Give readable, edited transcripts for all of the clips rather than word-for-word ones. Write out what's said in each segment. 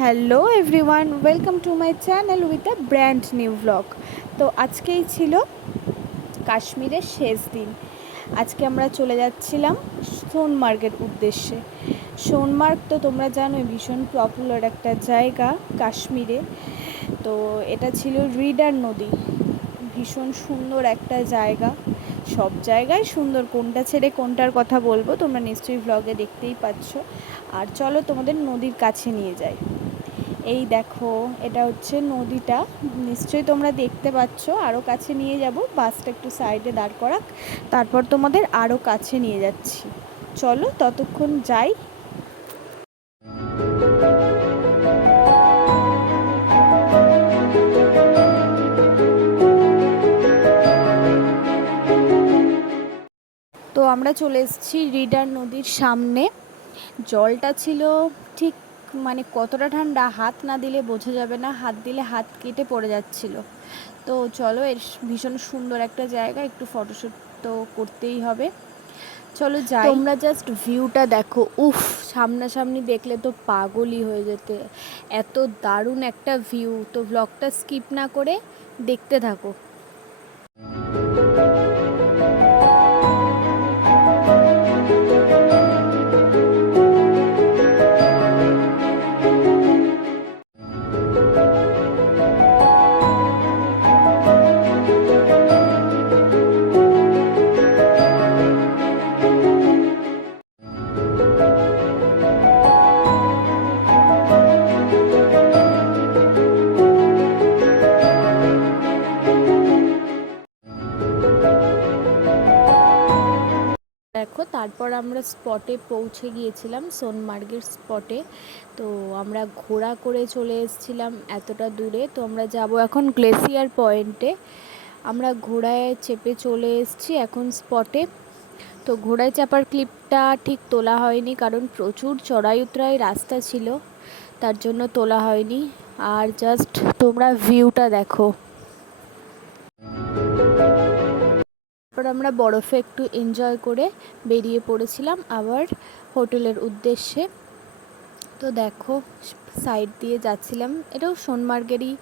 Hello everyone, welcome to my channel with a brand new blog. তো আজকেই ছিল কাশ্মীরের শেষ দিন। আজকে আমরা চলে যাচ্ছিলাম সোনমার্গের উদ্দেশ্যে। সোনমার্গ তো তোমরা জানোই ভীষণ পপুলার একটা জায়গা কাশ্মীরে। তো এটা ছিল রিডার নদী, ভীষণ সুন্দর একটা জায়গা। সব জায়গায় সুন্দর, কোনটা ছেড়ে কোনটার কথা বলবো তোমরা নিশ্চয়ই ব্লগে দেখতেই পাচ্ছ। আর চলো তোমাদের নদীর কাছে নিয়ে যাই। এই দেখো, এটা হচ্ছে নদীটা, নিশ্চয়ই তোমরা দেখতে পাচ্ছ। আরও কাছে নিয়ে যাব, বাসটা একটু সাইডে দাঁড় করাক, তারপর তোমাদের আরও কাছে নিয়ে যাচ্ছি। চলো ততক্ষণ যাই। তো আমরা চলে এসেছি রিডার নদীর সামনে। জলটা ছিল ঠিক মানে কতটা ঠান্ডা হাত না দিলে বোঝা যাবে না, হাত দিলে হাত কেটে পড়ে যাচ্ছিল। তো চলো, এর ভীষণ সুন্দর একটা জায়গা, একটু ফটোশ্যুট তো করতেই হবে। চলো যাই। তোমরা জাস্ট ভিউটা দেখো, উফ, সামনাসামনি দেখলে তো পাগলই হয়ে যেতে। এত দারুণ একটা ভিউ। তো ব্লগটা স্কিপ না করে দেখতে থাকো। দেখো, তারপর আমরা স্পটে পৌঁছে গিয়েছিলাম, সোনমার্গের স্পটে। তো আমরা ঘোড়া করে চলে এসেছিলাম এতটা দূরে। তো আমরা যাব এখন গ্লেসিয়ার পয়েন্টে। আমরা ঘোড়ায় চেপে চলে এসেছি এখন স্পটে। তো ঘোড়ায় চাপার ক্লিপটা ঠিক তোলা হয়নি, কারণ প্রচুর চড়াই উতরাই রাস্তা ছিল, তার জন্য তোলা হয়নি। আর জাস্ট তোমরা ভিউটা দেখো। তারপর আমরা বরফে একটু এনজয় করে বেরিয়ে পড়েছিলাম আবার হোটেলের উদ্দেশ্যে। তো দেখো, সাইড দিয়ে যাচ্ছিলাম, এটাও সোনমার্গেরই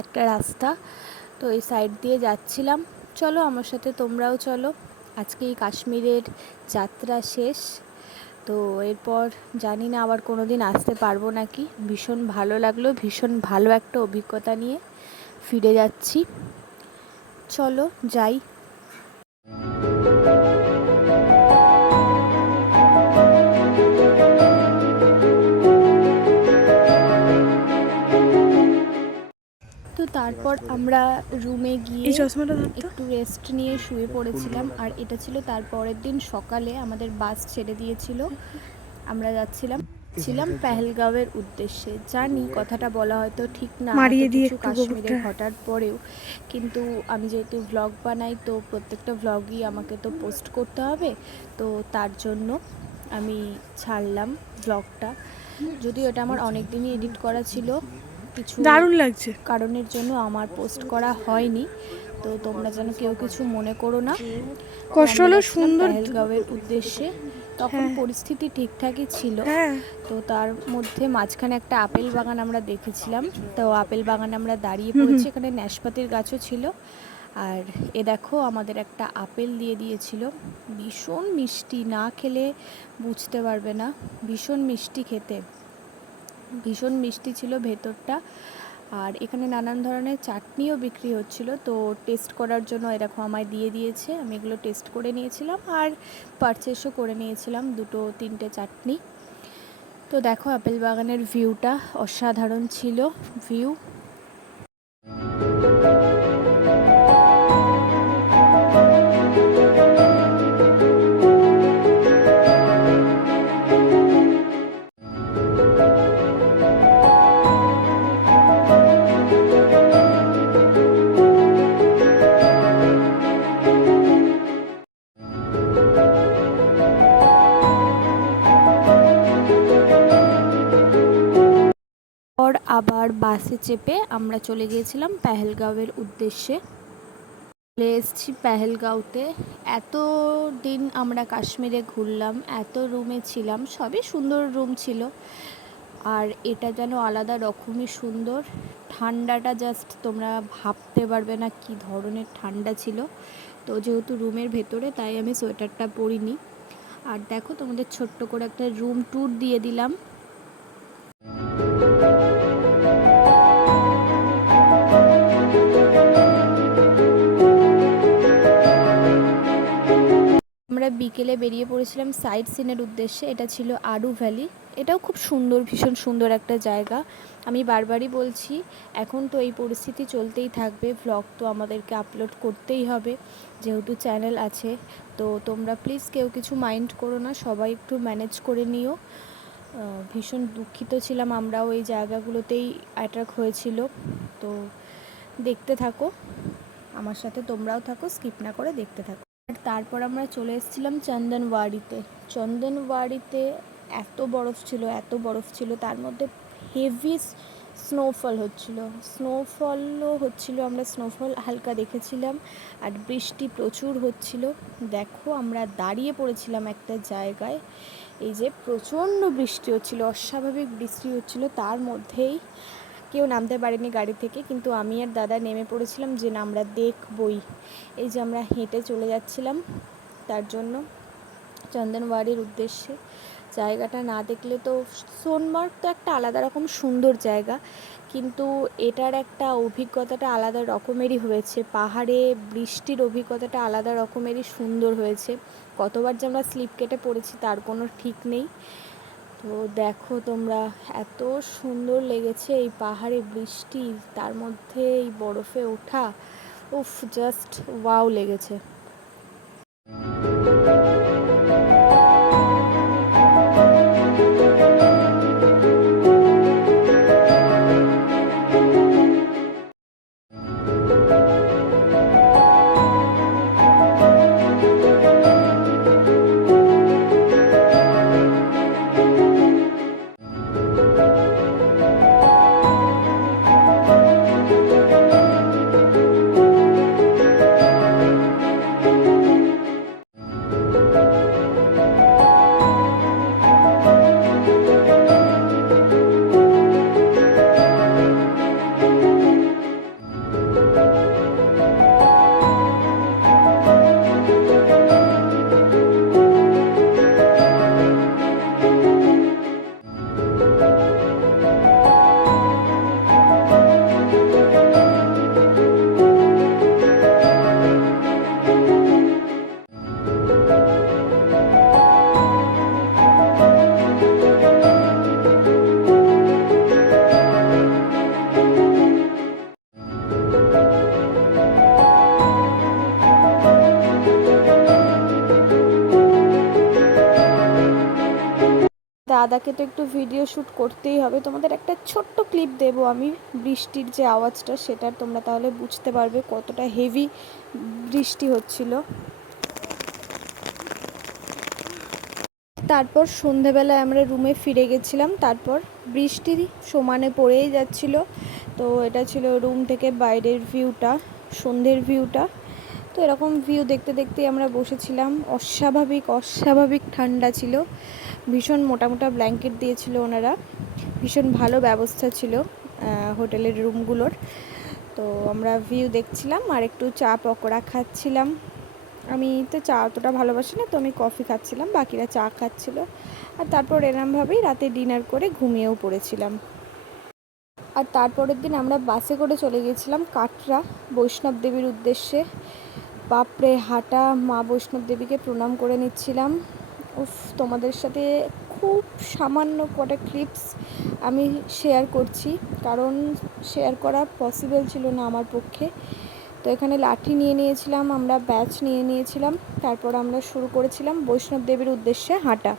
একটা রাস্তা। তো এই সাইড দিয়ে যাচ্ছিলাম। চলো আমার সাথে তোমরাও চলো। আজকে এই কাশ্মীরের যাত্রা শেষ। তো এরপর জানি না আবার কোনো দিন আসতে পারবো নাকি। ভীষণ ভালো লাগলো, ভীষণ ভালো একটা অভিজ্ঞতা নিয়ে ফিরে যাচ্ছি। চলো যাই। তো তারপর আমরা রুমে গিয়ে একটু রেস্ট নিয়ে শুয়ে পড়েছিলাম। আর এটা ছিল তার পরের দিন সকালে আমাদের বাস ছেড়ে দিয়েছিল। আমরা ছিলাম পেহেলগাঁওয়ের উদ্দেশ্যে। জানি কথাটা বলা হয়তো ঠিক না এত কিছু কাশ্মীরে ঘটার পরেও, কিন্তু আমি যেহেতু ভ্লগ বানাই, তো প্রত্যেকটা ভ্লগই আমাকে তো পোস্ট করতে হবে। তো তার জন্য আমি ছাড়লাম ভ্লগটা। যদিও এটা আমার অনেক দিনই এডিট করা ছিল, কিছু দারুণ লাগছে কারণের জন্য আমার পোস্ট করা হয়নি। তো তোমরা যেন কেউ কিছু মনে করো না। কষ্ট হলো সুন্দর পেহেলগাঁওয়ের উদ্দেশ্যে তখন পরিস্থিতি ঠিকঠাকই ছিল। তো তার মধ্যে মাঝখানে একটা আপেল বাগান আমরা দেখেছিলাম। তো আপেল বাগানে আমরা দাঁড়িয়ে পড়েছি, এখানে ন্যাশপাতির গাছও ছিল। আর এ দেখো, আমাদের একটা আপেল দিয়ে দিয়েছিল, ভীষণ মিষ্টি, না খেলে বুঝতে পারবে না, ভীষণ মিষ্টি খেতে, ভীষণ মিষ্টি ছিল ভেতরটা। আর এখানে নানান ধরনের চাটনিও বিক্রি হচ্ছিল। তো টেস্ট করার জন্য এরকম আমায় দিয়ে দিয়েছে, আমি এগুলো টেস্ট করে নিয়েছিলাম আর পারচেসও করে নিয়েছিলাম 2-3টে চাটনি। তো দেখো, আপেল বাগানের ভিউটা অসাধারণ ছিল ভিউ। পর আবার বাসে চেপে আমরা চলে গিয়েছিলাম পেহেলগাঁওয়ের উদ্দেশ্যে। চলে এসেছি পেহেলগাঁওতে। এত দিন আমরা কাশ্মীরে ঘুরলাম, এত রুমে ছিলাম, সবই সুন্দর রুম ছিল। আর এটা যেন আলাদা রকমই সুন্দর। ঠান্ডাটা জাস্ট তোমরা ভাবতে পারবে না কি ধরনের ঠান্ডা ছিল। তো যেহেতু রুমের ভেতরে, তাই আমি সোয়েটারটা পরিনি। আর দেখো, তোমাদের ছোট্ট করে একটা রুম ট্যুর দিয়ে দিলাম। আমরা বিকেলে বেরিয়ে পড়েছিলাম সাইট সিনের উদ্দেশ্যে। এটা ছিল আরু ভ্যালি। এটাও খুব সুন্দর, ভীষণ সুন্দর একটা জায়গা। আমি বারবারই বলছি, এখন তো এই পরিস্থিতি চলতেই থাকবে, ভ্লগ তো আমাদেরকে আপলোড করতেই হবে, যেহেতু চ্যানেল আছে। তো তোমরা প্লিজ কেউ কিছু মাইন্ড করো না, সবাই একটু ম্যানেজ করে নিও। ভীষণ দুঃখিত ছিলাম আমরাও, এই জায়গাগুলোতেই অ্যাট্রাক হয়েছিল। তো দেখতে থাকো, আমার সাথে তোমরাও থাকো, স্কিপ না করে দেখতে থাকো। আর তারপর আমরা চলে এসেছিলাম চন্দনওয়াড়িতে। চন্দনওয়াড়িতে এত বরফ ছিল, তার মধ্যে হেভি স্নোফল হচ্ছিল। আমরা স্নোফল হালকা দেখেছিলাম, আর বৃষ্টি প্রচুর হচ্ছিল। দেখো, আমরা দাঁড়িয়ে পড়েছিলাম একটা জায়গায়, এই যে প্রচণ্ড বৃষ্টি হচ্ছিল, অস্বাভাবিক বৃষ্টি হচ্ছিল, তার মধ্যেই কেউ নামতে পারেনি গাড়ি থেকে, কিন্তু আমি আর দাদা নেমে পড়েছিলাম যে না, আমরা দেখবই। এই যে আমরা হেঁটে চলে যাচ্ছিলাম তার জন্য চন্দনওয়াড়ির উদ্দেশ্যে। জায়গাটা না দেখলে তো, সোনমার্গ তো একটা আলাদা রকম সুন্দর জায়গা, কিন্তু এটার একটা অভিজ্ঞতাটা আলাদা রকমেরই হয়েছে। পাহাড়ে বৃষ্টির অভিজ্ঞতাটা আলাদা রকমেরই সুন্দর হয়েছে। কতবার যে আমরা স্লিপ কেটে পড়েছি তার কোনো ঠিক নেই। তো দেখো তোমরা, এত সুন্দর লেগেছে এই পাহাড়ে বৃষ্টি, তার মধ্যে এই বরফে ওঠা, উফ, জাস্ট ওয়াও লেগেছে। দাদাকে তো একটু ভিডিও শ্যুট করতেই হবে, তোমাদের একটা ছোট্ট ক্লিপ দেব আমি বৃষ্টির যে আওয়াজটা, সেটা তোমরা তাহলে বুঝতে পারবে কতটা হেভি বৃষ্টি হচ্ছিল। তারপর সন্ধেবেলায় আমরা রুমে ফিরে গেছিলাম, তারপর বৃষ্টি সমানে পড়েই যাচ্ছিল। তো এটা ছিল রুম থেকে বাইরের ভিউটা, সন্ধ্যের ভিউটা। তো এরকম ভিউ দেখতে দেখতেই আমরা বসেছিলাম। অস্বাভাবিক ঠান্ডা ছিল, ভীষণ মোটা মোটা ব্ল্যাঙ্কেট দিয়েছিল ওনারা, ভীষণ ভালো ব্যবস্থা ছিল হোটেলের রুমগুলোর। তো আমরা ভিউ দেখছিলাম আর একটু চা পকোড়া খাচ্ছিলাম। আমি তো চা অতটা ভালোবাসি না, তো আমি কফি খাচ্ছিলাম, বাকিরা চা খাচ্ছিল। আর তারপর এরমভাবেই রাতে ডিনার করে ঘুমিয়েও পড়েছিলাম। আর তারপরের দিন আমরা বাসে করে চলে গিয়েছিলাম কাটরা বৈষ্ণব দেবীর উদ্দেশ্যে। বাপরে, হাঁটা মা বৈষ্ণব দেবীকে প্রণাম করে নিচ্ছিলাম। উফ, তোমাদের সাথে খুব সামান্য কটা ক্লিপস আমি শেয়ার করছি, কারণ শেয়ার করা পসিবল ছিল না আমার পক্ষে। তো এখানে লাঠি নিয়ে নিয়েছিলাম, আমরা ব্যাচ নিয়ে নিয়েছিলাম, তারপর আমরা শুরু করেছিলাম বৈষ্ণব দেবীর উদ্দেশ্যে হাঁটা।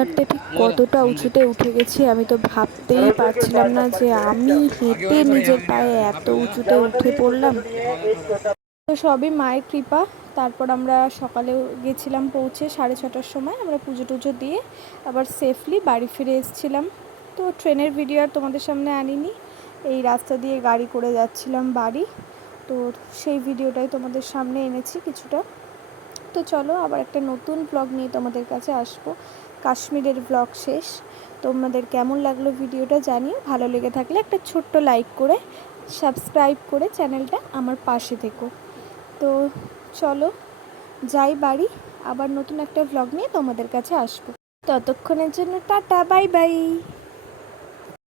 হাঁটতে ঠিক কতটা উঁচুতে উঠে গেছি আমি তো ভাবতেই পারছিলাম না যে আমি হেঁটে নিজের পায়ে এত উঁচুতে উঠে পড়লাম। তো সবই মায়ের কৃপা। তারপর আমরা সকালে গেছিলাম, পৌঁছে 6:30টার সময় আমরা পুজো টুজো দিয়ে আবার সেফলি বাড়ি ফিরে এসেছিলাম। তো ট্রেনের ভিডিও আর তোমাদের সামনে আনিনি, এই রাস্তা দিয়ে গাড়ি করে যাচ্ছিলাম বাড়ি, তো সেই ভিডিওটাই তোমাদের সামনে এনেছি কিছুটা। তো চলো আবার একটা নতুন ব্লগ নিয়ে তোমাদের কাছে আসবো। কাশ্মীরের ব্লগ শেষ। তোমাদের কেমন লাগলো ভিডিওটা জানিও, ভালো লেগে থাকলে একটা ছোট্ট লাইক করে সাবস্ক্রাইব করে চ্যানেলটা আমার পাশে থেকো। তো চলো যাই বাড়ি, আবার নতুন একটা ব্লগ নিয়ে তোমাদের কাছে আসবো। ততক্ষণের জন্য টাটা, বাই বাই।